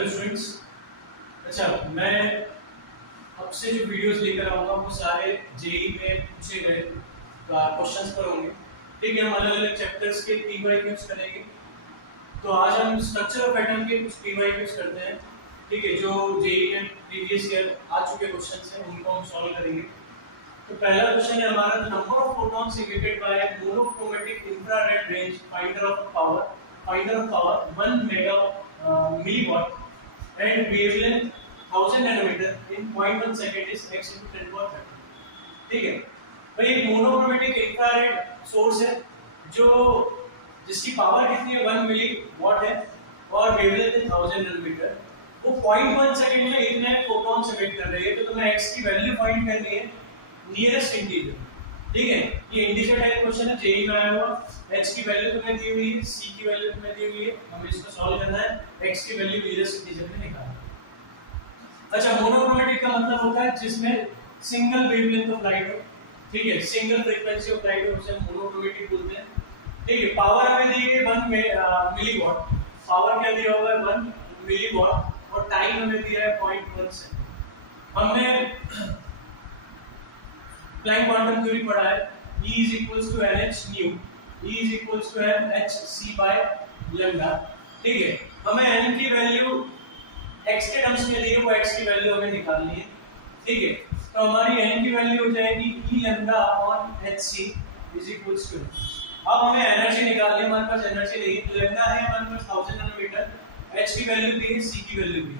Hello students. अच्छा, मैं अब से जो वीडियोस लेकर आऊँगा वो सारे जेईई में पूछे गए क्वेश्चंस पर होंगे। ठीक है, हम अलग अलग चैप्टर्स के पीवाईक्यूज करेंगे। तो आज हम स्ट्रक्चर ऑफ एटम के कुछ पीवाईक्यूज करते हैं। ठीक है, जो जेईई में प्रीवियस ईयर आ चुके क्वेश्चंस हैं उनको हम सॉल्व करेंगे। तो पहला क्वेश्चन है हमारा, number of photons emitted by monochromatic infrared range finder of power 1 milliwatt and wavelength 1000 nanometer in 0.1 second is x into 10 power 30। ठीक है भाई, एक मोनोक्रोमैटिक इंफ्रारेड सोर्स है जो जिसकी पावर कितनी है 1 मिलीवाट है और वेवलेंथ है 1000 नैनोमीटर। वो 0.1 सेकंड में इतने फोटॉन्स एमिट कर रही है। तो तुम्हें x की वैल्यू फाइंड करनी है नियरेस्ट इंटीजर। ठीक है, ये इंटीजर टाइप क्वेश्चन है, जेईई में आया हुआ। x की वैल्यू तुम्हें दी हुई है, c की वैल्यू तुम्हें दी हुई है, हमें इसको सॉल्व करना है, x की वैल्यू नियरेस्ट इंटीजर में निकालना है। अच्छा, मोनोक्रोमैटिक का मतलब होता है जिसमें सिंगल वेवलेंथ ऑफ लाइट हो। ठीक है, सिंगल फ्रीक्वेंसी ऑफ लाइट हो, उसे हम मोनोक्रोमैटिक बोलते हैं। ठीक है, पावर हमें दी है 1 मिलीवाट। पावर क्या दिया हुआ है 1 मिलीवाट और टाइम हमें दिया है 0.1 सेकंड। हमने प्लैंक क्वांटम थ्योरी पढ़ा है, E is equals to NH nu, E is equals to mhc by lambda। ठीक है, हमें n की वैल्यू x के टर्म्स में दी है, वो x की वैल्यू हमें निकालनी है। ठीक है, तो हमारी n की वैल्यू हो जाएगी E lambda upon hc is equals to। अब हमें एनर्जी निकालनी है, हमारे पास एनर्जी नहीं है, तो लैम्डा है हमारे पास 1000 नैनोमीटर, h की वैल्यू दी है, c की वैल्यू दी है।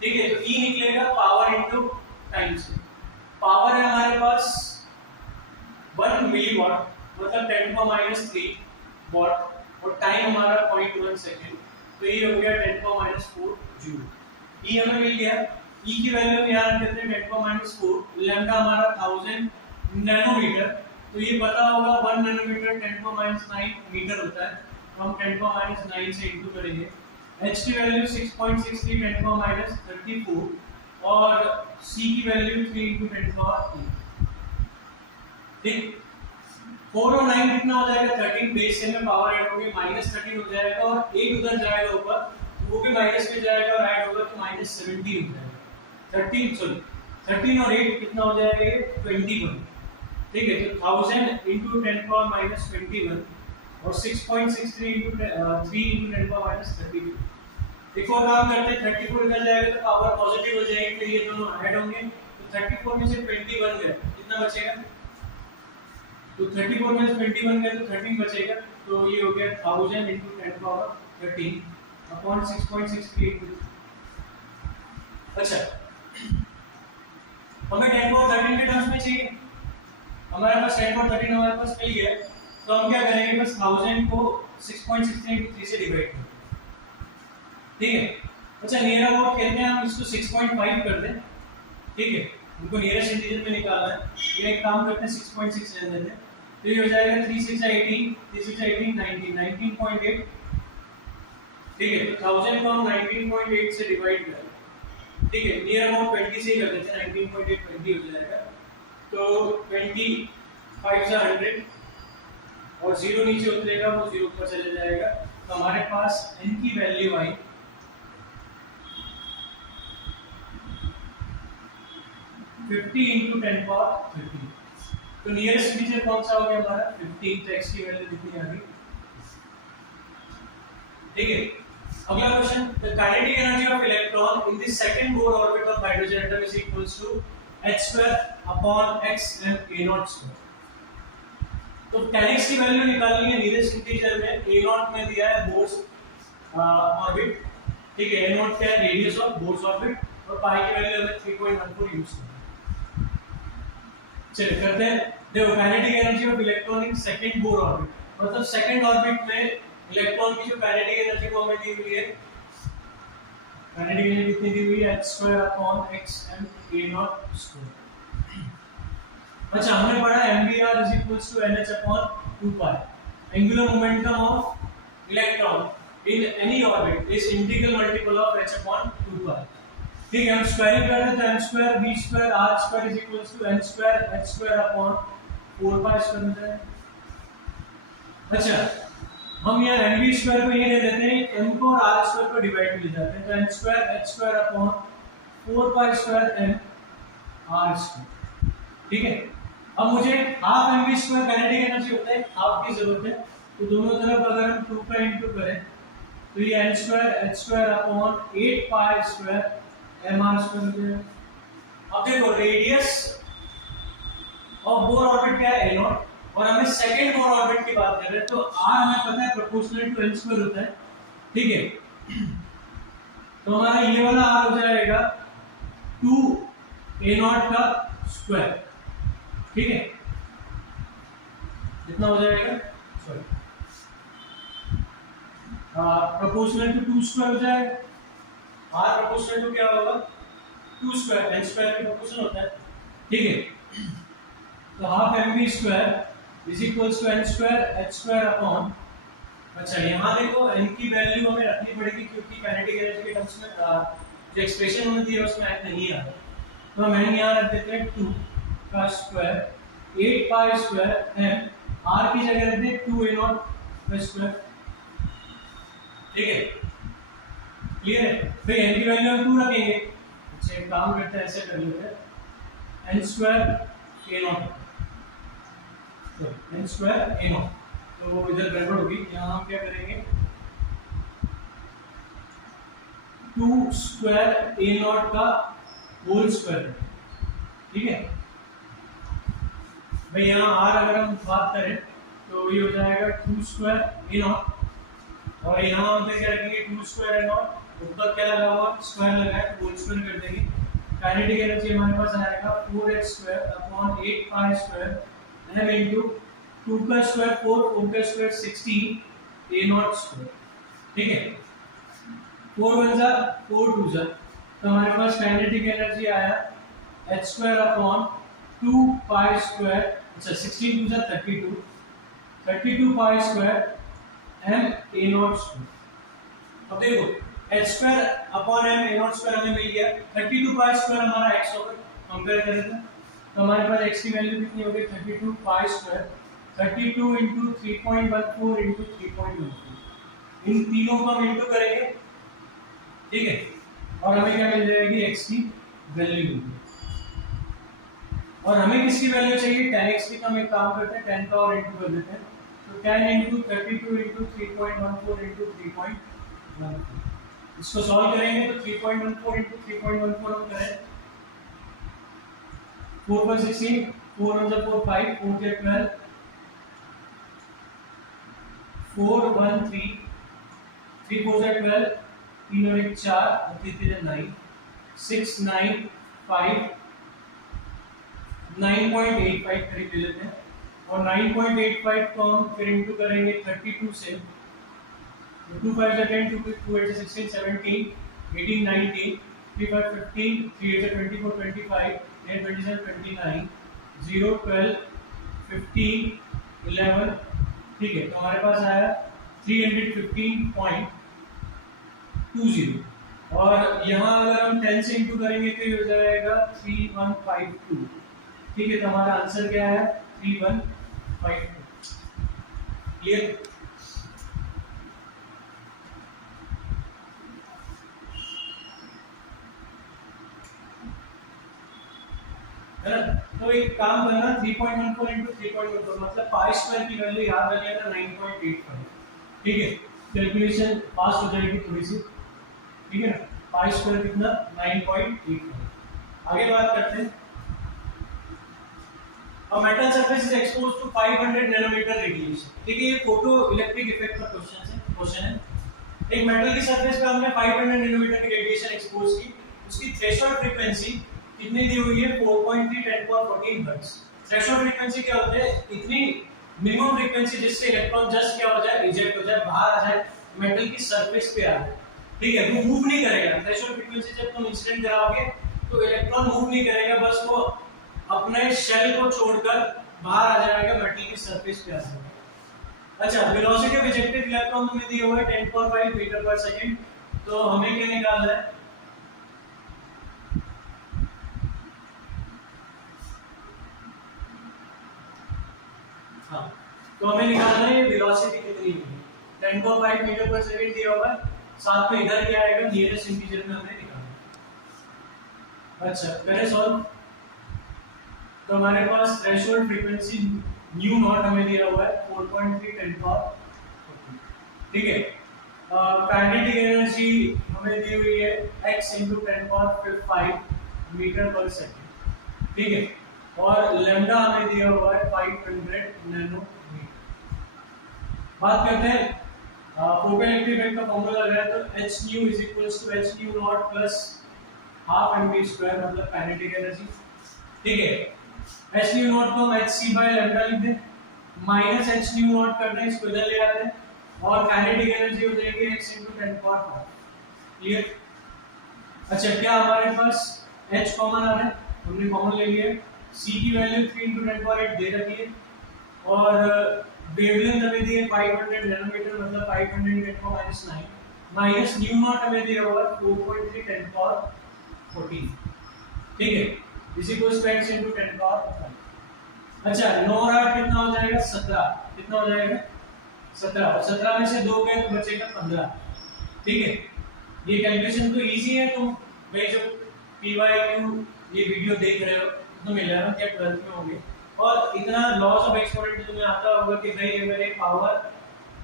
ठीक है, तो E निकलेगा पावर इनटू टाइम से। पावर है हमारे पास 1 मिलीवाट मतलब 10⁻³ वाट और टाइम हमारा 0.1 सेकंड, तो ये हो गया 10⁻⁴ जूल। E हमें मिल गया। E की वैल्यू यहाँ रख देते हैं 10⁻⁴। लैम्डा हमारा 1000 नैनोमीटर, तो ये पता होगा 1 नैनोमीटर 10⁻⁹ मीटर होता है, तो हम 10⁻⁹ से इंटू करेंगे। H की वैल्यू 6.63 10⁻34 और C की वैल्यू 3 × 10⁻3। ठीक, 4 और 9 कितना हो जाएगा 13, बेस से में पावर ऐड होगी -13 हो जाएगा और 1 उधर जाएगा ऊपर, वो भी माइनस में जाएगा और ऐड होगा तो -17 हो जाएगा। 13 और 8 कितना हो जाएगा ये 21। ठीक है, तो 1000 × 10⁻21 और 6.63 × 3 × 10⁻32। एक और काम करते हैं, 34 इधर जाएगा तो पावर पॉजिटिव हो जाएगी, फिर ये दोनों ऐड होंगे, तो 34 में से 21 गए, कितना बचेगा? तो 34 में से 21 गए तो 13 बचेगा, तो ये हो गया 1000 × 10⁻13 अपॉन 6.63। अच्छा, हमें 10⁻13 के टर्म्स में चाहिए, हमारे पास 10⁻13 हमारे पास मिल गया, तो हम क्या करेंगे, बस 1000 को 6.63 × 3 से डिवाइड करें। ठीक है, अच्छा नियर अबाउट कहते हैं, हम इसको 6.5 कर दें। ठीक है, उनको नियरेस्ट इंटीजर में निकालना है, ये एक काम करते हैं 6.6 ले लेते हैं, तो ये हो जाएगा 3 6 18 3 6 18 19 19.8। ठीक है, तो 1000 को हम 19.8 से डिवाइड करें। ठीक है, नियर अबाउट 20 से ही कर देते हैं, 19.8 20 हो जाएगा, तो 25 से 100 और 0 नीचे उतरेगा, वो 0 ऊपर चले जाएगा, तो हमारे पास n की वैल्यू आई 50 × 10⁻13। तो नियरेस्ट इंटीजर कौन सा हो गया हमारा 50, तो x की वैल्यू कितनी आ गई। ठीक है, अगला question, the kinetic energy of electron in the second Bohr orbit of hydrogen atom is equals to h² upon xm_a0²। तो 10x की वैल्यू निकालनी है नियरेस्ट इंटीजर में, a0 में दिया है बोर्स ऑर्बिट। ठीक है, a0 क्या है, रेडियस ऑफ बोर्स ऑर्बिट, और पाई की वैल्यू हमें 3.14 यूज करनी है। चलिए करते हैं, देखो kinetic energy of electron in second Bohr orbit, मतलब सेकंड ऑर्बिट में इलेक्ट्रॉन की जो काइनेटिक एनर्जी को हमें दी हुई है, काइनेटिक एनर्जी कितनी दी हुई है h² अपॉन xm_a0²। अच्छा, हमने पढ़ा mvr is equals to nh upon 2 pi। Angular momentum of electron in any orbit is integral multiple of h upon 2 pi। ठीक है, हम स्क्वायरिंग कर रहे हैं, तो m² v² r² is equals to n² h² upon 4 pi² हो जाएगा। अच्छा, हम यहाँ एम बी स्क्वायर को ये दे देते हैं, एम को और आर स्क्वायर को डिवाइड मिल जाते हैं, तो n square h square upon 4 pi square m r square. ठीक है, अब मुझे half m v square kinetic energy होता है, हाफ की जरूरत है, तो दोनों तरफ अगर हम 2 का इंटू करें तो ये n square h square upon 8 pi square m r square हो जाएगा। अब देखो रेडियस ऑफ बोर ऑर्बिट क्या है, ए नॉट, और हमें सेकंड बोर ऑर्बिट की बात कर रहे हैं, तो आर हमें पता है प्रोपोर्शनल टू एल स्क्वायर होता है। ठीक है, तो हमारा ये वाला आर हो जाएगा 2 ए नॉट का स्क्वायर। ठीक है, कितना हो जाएगा, सॉरी प्रोपोर्शनल टू 2 स्क्वायर हो जाएगा, आर प्रोपोर्शनल टू क्या होगा 2 स्क्वायर, एन स्क्वायर के प्रोपोर्शन होता है। ठीक है, तो half m v square is equals to n square h square upon, अच्छा यहाँ देखो एन की वैल्यू हमें रखनी पड़ेगी क्योंकि काइनेटिक एनर्जी के टर्म्स में जो एक्सप्रेशन होती है उसमें ऐड नहीं आता, तो हम एन यहाँ रख देते हैं 2 का square 8 pi square m, r की जगह रख दें 2 ए नॉट का स्क्वायर। ठीक है, क्लियर है, फिर एन की वैल्यू हम 2 रखेंगे, अच्छा एक काम करते हैं ऐसे कर लेते हैं n square a naught, n square a naught, तो इधर गड़बड़ होगी, यहाँ हम क्या करेंगे 2 स्क्वायर ए नॉट का होल स्क्वायर। ठीक है भाई, यहाँ आर अगर हम बात करें तो ये हो जाएगा 2 स्क्वायर ए नॉट, और यहाँ हम क्या रखेंगे 2 स्क्वायर ए नॉट, ऊपर क्या लगा हुआ स्क्वायर लगा है, होल स्क्वायर कर देंगे, काइनेटिक एनर्जी हमारे पास आएगा 4h square upon 8 pi square m into 2 का स्क्वायर 4, 4 का स्क्वायर 16 a नॉट स्क्वायर। ठीक है, 4 1 जा 4 2 जा, तो हमारे पास काइनेटिक एनर्जी आया h square upon 2 pi square, अच्छा 16 2 जा 32, 32 pi square m a not square. अब देखो h square upon m a not square हमें मिल गया, 32 पाई स्क्वायर हमारा x होगा, कंपेयर करें तो हमारे पास x की वैल्यू कितनी हो गई 32 पाई स्क्वायर, 32 into 3.14 into 3.14, इन तीनों को हम इंटू करेंगे। ठीक है, और हमें क्या मिल जाएगी x की वैल्यू मिल जाएगी, और हमें किसकी वैल्यू चाहिए tan x की, तो हम एक काम करते हैं tan का और इंटू कर देते हैं, तो tan into 32 into 3.14 into 3.14, इसको सॉल्व करेंगे तो 3.14 into 3.14 हम करें 4 पर 16, 4 1 जा 4 5, 4 जा 12, 4 1 3, 3 4 जा 12, 3 और 1 4, और 3 3 जा 9, 6 9 5, 9.85 करीब ले लेते हैं, और 9.85 को हम फिर इंटू करेंगे 32 से, 2 5 जा 10, 2 2 8 जा 16 17 18 19, 3 5 15, 3 8 जा 24 25, 10 27 29, 0 12 15 11। ठीक है, तो हमारे पास आया 315.20, और यहाँ अगर हम 10 से इंटू करेंगे तो ये हो जाएगा 3152। ठीक है, तो हमारा आंसर क्या है 3152। क्लियर, है ना, तो एक काम करना 3.14 into 3.14 मतलब पाई स्क्वायर की वैल्यू याद रखिएगा 9.85। ठीक है, कैलकुलेशन फास्ट हो जाएगी थोड़ी सी। ठीक है ना, पाई स्क्वायर कितना 9.85। आगे बात करते हैं, A metal surface is exposed to 500 nanometre radiation. ठीक है, ये फोटो इलेक्ट्रिक इफेक्ट का क्वेश्चन है। एक मेटल की सरफेस पे हमने 500 नैनोमीटर की रेडिएशन एक्सपोज की, उसकी थ्रेशोल्ड फ्रीक्वेंसी कितनी दी हुई है 4.3 10 पावर 14 हर्ट्ज। थ्रेशोल्ड फ्रीक्वेंसी क्या होती है, इतनी मिनिमम फ्रीक्वेंसी जिससे इलेक्ट्रॉन जस्ट क्या हो जाए रिजेक्ट हो जाए, बाहर आ जाए, मेटल की सरफेस पे आ जाए। ठीक है, वो मूव नहीं करेगा। थ्रेशोल्ड फ्रीक्वेंसी जब तुम इंसिडेंट कराओगे तो इलेक्ट्रॉन मूव नहीं करेगा, बस वो अपने शेल को छोड़कर बाहर आ जाएगा, मेटल की सरफेस पे आ जाएगा। अच्छा, वेलोसिटी ऑफ इजेक्टेड इलेक्ट्रॉन हमें दी हुआ है 10.5 मीटर पर सेकंड, तो हमें क्या निकालना है, हाँ, तो हमें निकालना है वेलोसिटी कितनी है। 10⁵ मीटर पर सेकंड दिया हुआ है, साथ में इधर क्या आएगा नियरेस्ट इंटीजर में हमें निकालना। अच्छा करें सॉल्व। तो हमारे पास थ्रेशोल्ड फ्रीक्वेंसी न्यू नॉट हमें दिया हुआ है 4.3 10⁻, ठीक है। काइनेटिक एनर्जी हमें दी हुई है x × 10⁵ मीटर पर सेकंड, ठीक है। और लैम्डा हमें दिया हुआ है 500 नैनोमीटर। बात करते हैं फोकल इलेक्ट्रिक इफेक्ट का फॉर्मूला लगाया तो h nu = h nu not plus half mv², मतलब काइनेटिक एनर्जी, ठीक है। h nu नॉट को हम hc/लैम्डा लिख दें, माइनस h nu नॉट करना है, इसको इधर ले आते हैं और काइनेटिक एनर्जी हो जाएगी x × 10⁵। क्लियर। अच्छा क्या हमारे पास h कॉमन आ रहा है, हमने कॉमन ले लिया, c की वैल्यू 3 × 10⁸ दे रखी है और वेवलेंथ हमें दी है 500 नैनोमीटर, मतलब 500 × 10⁻⁹ माइनस न्यू नॉट हमें दिया हुआ है 4.3 10⁻14, ठीक है, इसी को x × 10⁻5। अच्छा 9 और 8 कितना हो जाएगा 17, कितना हो जाएगा 17, और 17 में से 2 गए तो बचेगा 15, ठीक है। ये कैलकुलेशन तो इजी है, तो भाई जो PYQ ये वीडियो देख रहे हो तो मिल रहा है क्या 12th में होंगे, और इतना लॉस ऑफ एक्सपोनेंट तुम्हें आता होगा कि भाई अगर एक पावर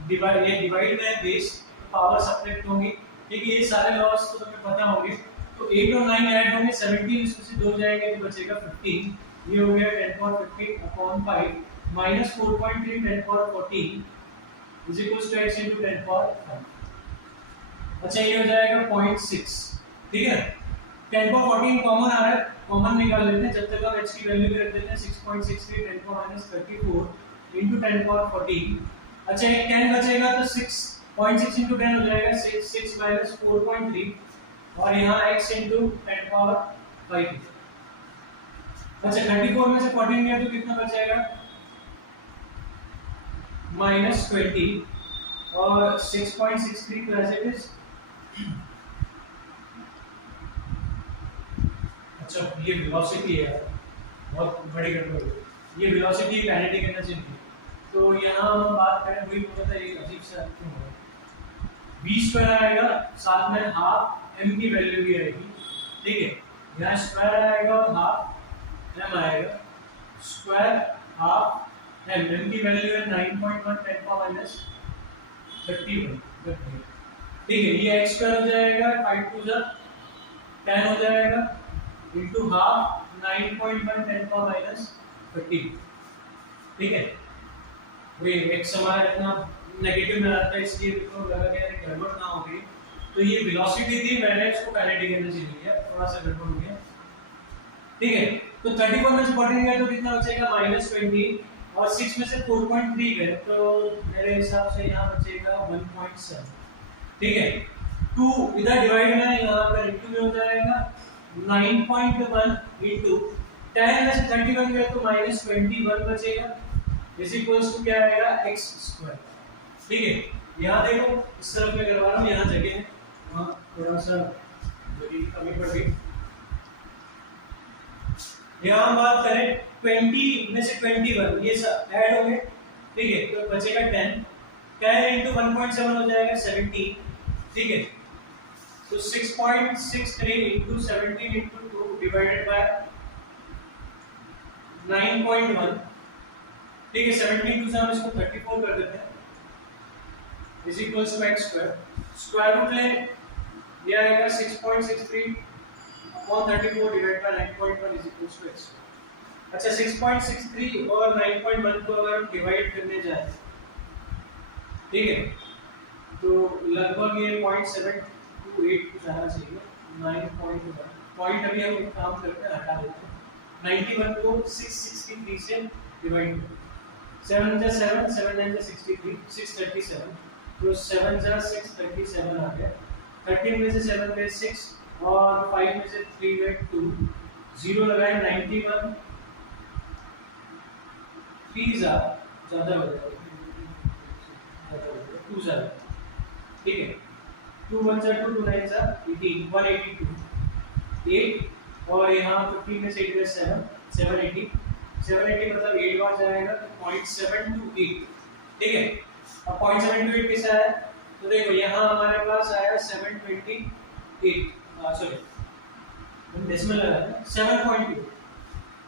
डिवाइड में बेस तो पावर सब्ट्रैक्ट होंगी, ठीक है। ये सारे लॉस तो तुम्हें पता होंगे। तो 8 और 9 ऐड होंगे, 17 इसमें से 2 जाएंगे तो बचेगा 15, ये हो गया 10⁻15/5 minus 4.3 10⁻14 is equals to x × 10⁻5। अच्छा ये हो जाएगा 0.6, ठीक है। 10⁻14 कॉमन आ रहा है, कॉमन निकाल लेते हैं, जब तक हम h की वैल्यू भी रख देते हैं 6.63 10⁻34 × 10⁻14। अच्छा एक 10 बचेगा तो 6.6 × 10 हो जाएगा 6 माइनस 4.3 और यहाँ x × 10⁻5। अच्छा 34 में से 14 गया तो कितना बचेगा -20 और 6.63 तो ऐसे इट इज। अच्छा ये वेलोसिटी है, बहुत बड़ी गड़बड़ है, ये वेलोसिटी काइनेटिक एनर्जी नहीं है। तो यहाँ हम बात करें वही बोला था, एक अजीब सा क्यों हो रहा है, v² आएगा, साथ में हाफ m की वैल्यू भी आएगी, ठीक है। यहाँ स्क्वायर आएगा और हाफ m आएगा, स्क्वायर हाफ m की वैल्यू है 9.1 10⁻31, ठीक है। ये x² हो जाएगा 5 2 10 हो जाएगा इनटू हाफ 9.1 10⁻30, ठीक है। वो x हमारा इतना नेगेटिव में आता है, इसलिए तो लगा कि गड़बड़ ना हो गई। तो ये वेलोसिटी थी, मैंने इसको काइनेटिक एनर्जी लिया, थोड़ा सा गड़बड़ हो गया, ठीक है। तो 34 में से 14 गए तो कितना बचेगा -20 और 6 में से 4.3 गए तो मेरे हिसाब से यहाँ बचेगा 1.7, ठीक है। 2 इधर डिवाइड में यहाँ पर इनटू में हो जाएगा 9.1 into 10 में से 31 गए तो -21 बचेगा, इस इक्वल्स टू क्या आएगा x², ठीक है। यहाँ देखो इस तरफ में करवा रहा हूँ, यहाँ जगह है, वहाँ थोड़ा सा कमी पड़ गई। यहाँ हम बात करें 20 में से 21 ये सब ऐड होंगे, ठीक है, तो बचेगा 10 into 1.7 हो जाएगा 17, ठीक है। तो 6.63 into 17 into 2 divided by 9.1, ठीक है। 72 से हम इसको 34 कर देते हैं, is equals to x², square root लें, ये आएगा 6.63 upon 34 divide by 9.1 is equals to x²। अच्छा 6.63 और 9.1 को अगर हम डिवाइड करने जाए, ठीक है, तो लगभग ये 0.728 कुछ आना चाहिए, 9.1 पॉइंट अभी हम काम करके हटा देते हैं। 91 को 663 से डिवाइड करें, 7 जा 7 7 9 जा 63 637, तो 7 जा 637 आ गया। 13 में से 7 गए 6 और 5 में से 3 गए 2, 0 लगाए 91, 3 ज्यादा हो जाएगा 2 ज्यादा, ठीक है। 2 1 जा 2 2 9 जा 18 182 8 और यहाँ 15 में से 8 गए 7 780 मतलब 8 बार जाएगा तो 0.728, ठीक है। अब 0.728 कैसा है, तो देखो यहाँ हमारे पास आया 728, सॉरी डेसिमल लगा था 7.2,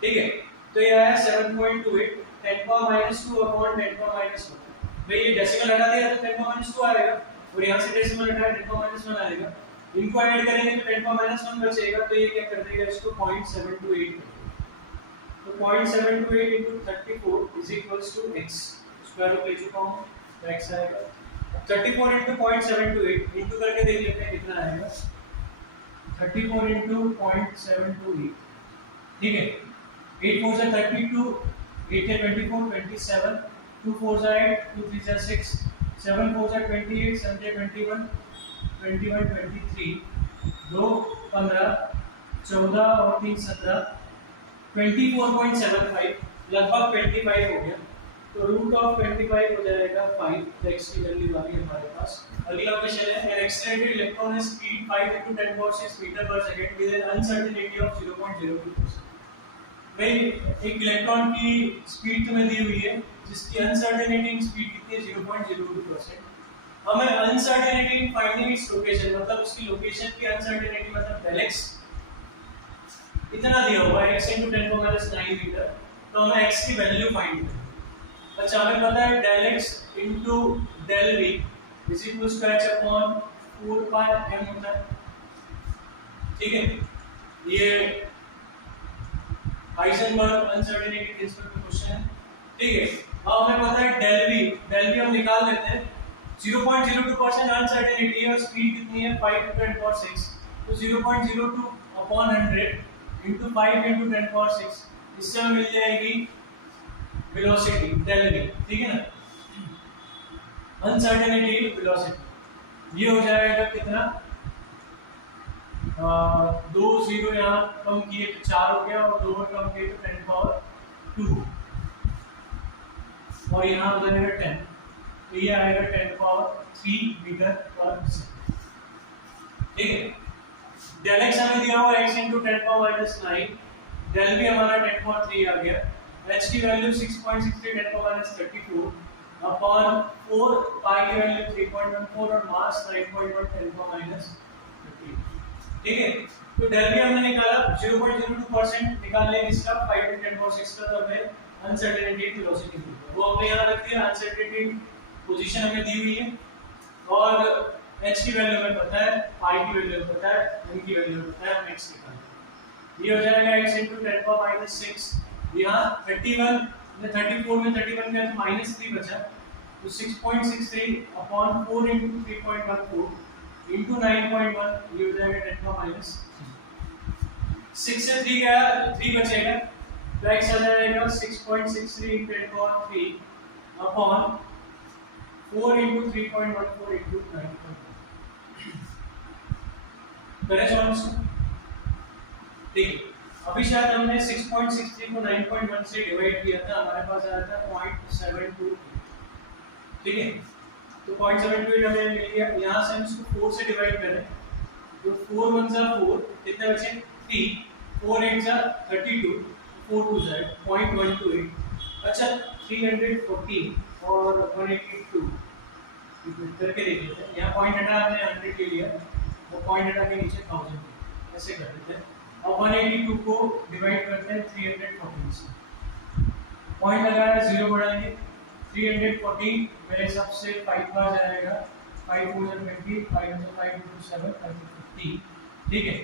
ठीक है। तो ये आया 7.28 10⁻² अपॉन 10⁻1। भाई ये डेसिमल हटा दिया तो 10⁻2 आएगा, और यहाँ से डेसिमल हटाया 10⁻1 आएगा। इनको ऐड करेंगे तो 10⁻1 बचेगा, तो ये क्या कर देगा इसको 0.728। तो 0.728 into 34 is equals to x, square root ले चुका हूँ, तो x आएगा। 34 into 0.728 इंटू करके देख लेते हैं कितना आएगा। 34 into 0.728, ठीक है। 8 4 से 32, 8 है 24, 27, 2 4 से 8, 2 3 से 6, 7 4 से 28, 7 से 21, 21 23, 2 15, 14 और 3 17, 24.75, लगभग 25 हो गया। तो रूट ऑफ 25 हो जाएगा 5, तो x की वैल्यू आ गई हमारे पास। अगला क्वेश्चन है, an accelerated electron has speed 5 × 10⁻6 metre पर second with an uncertainty of 0.02%। भाई एक इलेक्ट्रॉन की स्पीड तुम्हें दी हुई है जिसकी अनसर्टेनिटी स्पीड कितनी है 0.02%। हमें अनसर्टेनिटी फाइंडिंग इट्स लोकेशन, मतलब उसकी लोकेशन की अनसर्टेनिटी मतलब del x इतना दिया हुआ है x × 10⁻9 मीटर, तो हमें x की वैल्यू फाइंड करनी है। अच्छा हमें पता है del x × del v is equal to h upon 4πm होता है, ठीक है। ये हाइजेनबर्ग अनसर्टेनिटी प्रिंसिपल का क्वेश्चन है, ठीक है। अब हमें पता है del v हम निकाल लेते हैं। 0.02% अनसर्टेनिटी है और स्पीड कितनी है 5 × 10⁻6, तो 0.02 अपॉन 100 into 5 into 10⁻6, इससे हमें मिल जाएगी वेलोसिटी del v, ठीक है ना। अनसर्टेनिटी वेलोसिटी ये हो जाएगा कितना, 2 0 यहाँ कम किए तो 4 हो गया, और 2 और कम किए तो 10⁻2, और यहाँ हो जाएगा 10, तो ये आएगा 10⁻3 मीटर पर सेकंड, ठीक है। del x हमें दिया हुआ x × 10⁻9, del v हमारा 10⁻3 आ गया, h की वैल्यू 6.63 10⁻34 अपॉन 4, पाई की वैल्यू 3.14 और मास 9.1 10⁻13, ठीक है। तो del v हमने निकाला 0.02% निकाल लिया इसका 5 × 10⁻6 का, तो हमें अनसर्टेनिटी वेलोसिटी मिल गई, वो हमने यहाँ रख दिया। अनसर्टेनिटी पोजीशन हमें दी हुई है, और h की वैल्यू हमें पता है, पाई की वैल्यू पता है, n की वैल्यू पता है, हम x निकालेंगे। ये हो जाएगा x × 10⁻6, यहाँ 31 में 34 में 31 का तो -3 बचा, तो 6.63 अपॉन 4 × 3.14 × 9.1, ये हो जाएगा 10⁻3। 6 से 3 गया, 3 बचेगा, तो x आ जाएगा 6.63 × 10⁻3 अपॉन 4 × 3.14 × 9.1। करें सॉल्व इसको, ठीक है। अभी शायद हमने 6.63 को 9.1 से डिवाइड किया था, हमारे पास आया था 0.72, ठीक है। तो 0.78 हमें मिल गया। यहाँ से हम इसको 4 से डिवाइड करें तो 4 1 जा 4, कितने बचे 3, 4 8 जा 32, 4 2 जा 0.128। अच्छा 314 और 182 करके देख लेते हैं। यहाँ पॉइंट हटा हमने 100 ले लिया, वो पॉइंट हटा के नीचे 1000, ऐसे कर देते हैं। अब 182 को डिवाइड करते हैं 314 से, पॉइंट लगाया 0 बढ़ाएंगे, 314 मेरे हिसाब से 5 बार जाएगा, 5 4 जा 20, 5 जा 5 2 7 5 50, ठीक है।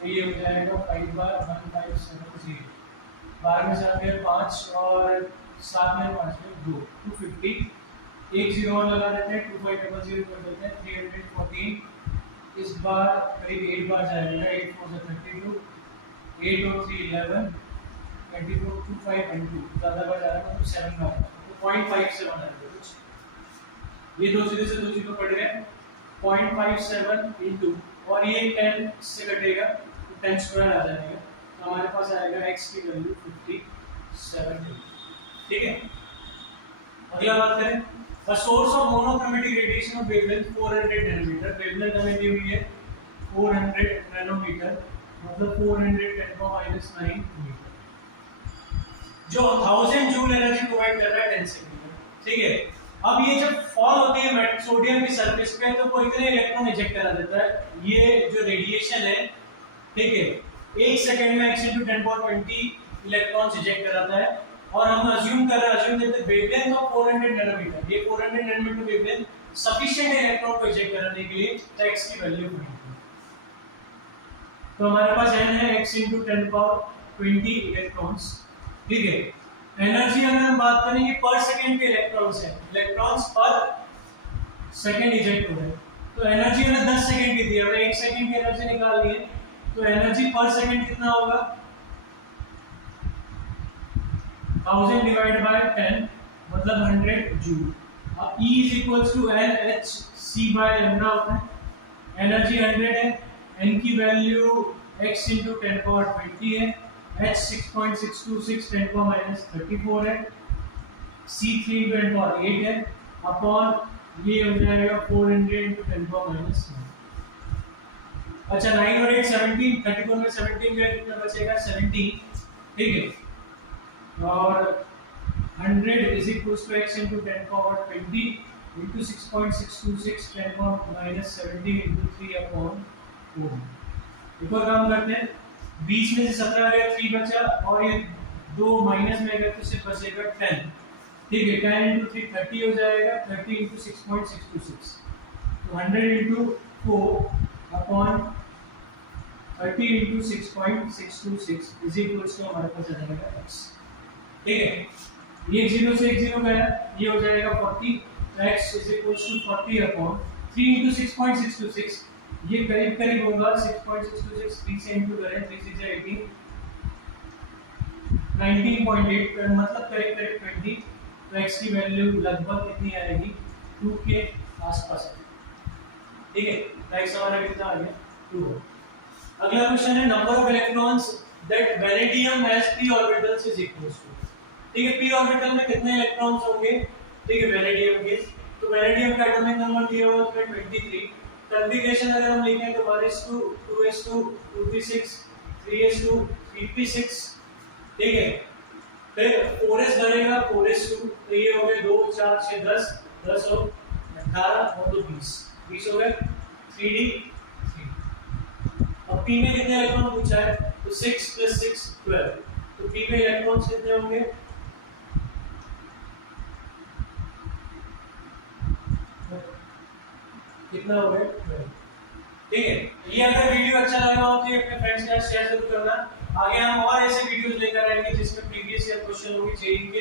तो ये हो जाएगा 5 बार 1570, बार में साथ में 5 और 7 में 5 में 2, 250, एक 0 और लगा देते हैं, 2500 कर देते हैं, 314 इस बार करीब 8 बार जाएगा, 8 4 से 32, 8 और 3 11, 24 2 5 and 2 ज़्यादा बार जाएगा तो 7 बार, तो 0.57 आएगा कुछ। ये 2 0 से 2 0 कट गए, 0.57 into, और ये 10 से कटेगा तो 10 स्क्वायर आ जाएगा, तो हमारे पास आएगा x की वैल्यू 57, ठीक है। अगला बात करें, A source of monochromatic radiation of wavelength 400 nanometer, wavelength हमें दी हुई है 400 नैनोमीटर, मतलब 400 10⁻9 मीटर, जो 1000 जूल एनर्जी प्रोवाइड कर रहा है 10 सेकंड में, ठीक है। अब ये जब फॉल होती है सोडियम की सरफेस पे तो कोई इतने इलेक्ट्रॉन इजेक्ट करा देता है। ये जो रेडिएशन है, ठीक है, 1 सेकंड में x 10^20 इलेक्ट्रॉन्स इजेक्ट कराता है। और हम अज्यूम देते वेवलेंथ ऑफ 400 नैनोमीटर, ये 400 नैनोमीटर वेवलेंथ सफिशिएंट है इलेक्ट्रॉन को इजेक्ट कराने के लिए, तो x की वैल्यू फाइंड करें। तो हमारे पास n है x 10^20 इलेक्ट्रॉन्स, ठीक है। एनर्जी अगर हम बात करेंगे पर सेकंड के इलेक्ट्रॉन्स है, इलेक्ट्रॉन्स पर सेकंड इजेक्ट हो रहे हैं, तो एनर्जी हमें 10 सेकंड की दी है और 1 सेकंड की एनर्जी निकालनी है, तो एनर्जी पर सेकंड कितना होगा 1000 डिवाइड बाय 10 मतलब 100 जूल। अब E is equals to NhC by lambda होता है। एनर्जी 100 है, n की वैल्यू x * 10^20 है, h 6.626 10^-34 है, c 3 × 10^8 है, अपॉन ये हो जाएगा 400 × 10^-9। अच्छा 9 और 8 17, 34 में 17 गया कितना बचेगा 17, ठीक है। और 100 इज इक्वल्स टू x * 10^20 * 6.626 10^-17 * 3/4। एक और काम करते हैं, 20 में से 17 गया 3 बचा और ये 2 माइनस में गया तो सिर्फ बचेगा 10, ठीक है। 10 × 3 30 हो जाएगा, 30 × 6.626, तो 100 × 4 अपॉन 30 × 6.626 इज इक्वल्स टू हमारे पास आ जाएगा x, ठीक है। ये 0 से 1 0 गया, ये हो जाएगा 40, x is equals to 40 upon 3 × 6.626, ये करीब करीब होगा 6.626, 3 से इंटू करें 3 6 18, 19.8 मतलब करीब करीब 20, तो x की वैल्यू लगभग कितनी आएगी 2 के आसपास, ठीक है। तो x हमारा कितना आ गया 2। अगला क्वेश्चन है number of electrons that vanadium has p orbitals is equals to, ठीक है। p ऑर्बिटल में कितने इलेक्ट्रॉन्स होंगे, ठीक है, वैनेडियम के, तो वैनेडियम का एटॉमिक नंबर दिया हुआ है 23। कॉन्फ़िगरेशन अगर हम लिखें तो 1s2 2s2 2p6 3s2 3p6, ठीक है। फिर 4s बनेगा 4s2, तो ये हो गए 2 4 6 10 10 और 18 और 2 20 20 हो गए 3d 3। अब p में कितने इलेक्ट्रॉन पूछा है, तो 6 + 6 12, तो p में इलेक्ट्रॉन्स कितने होंगे कितना हो गया 12, ठीक है। ये अगर वीडियो अच्छा लगा हो तो अपने फ्रेंड्स के साथ शेयर जरूर करना। आगे हम और ऐसे वीडियोस लेकर आएंगे जिसमें प्रीवियस ईयर क्वेश्चन होंगे जेईई के।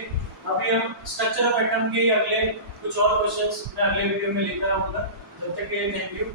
अभी हम स्ट्रक्चर ऑफ एटम के अगले कुछ और क्वेश्चंस मैं अगले वीडियो में लेकर आऊंगा। जब तक के लिए थैंक यू।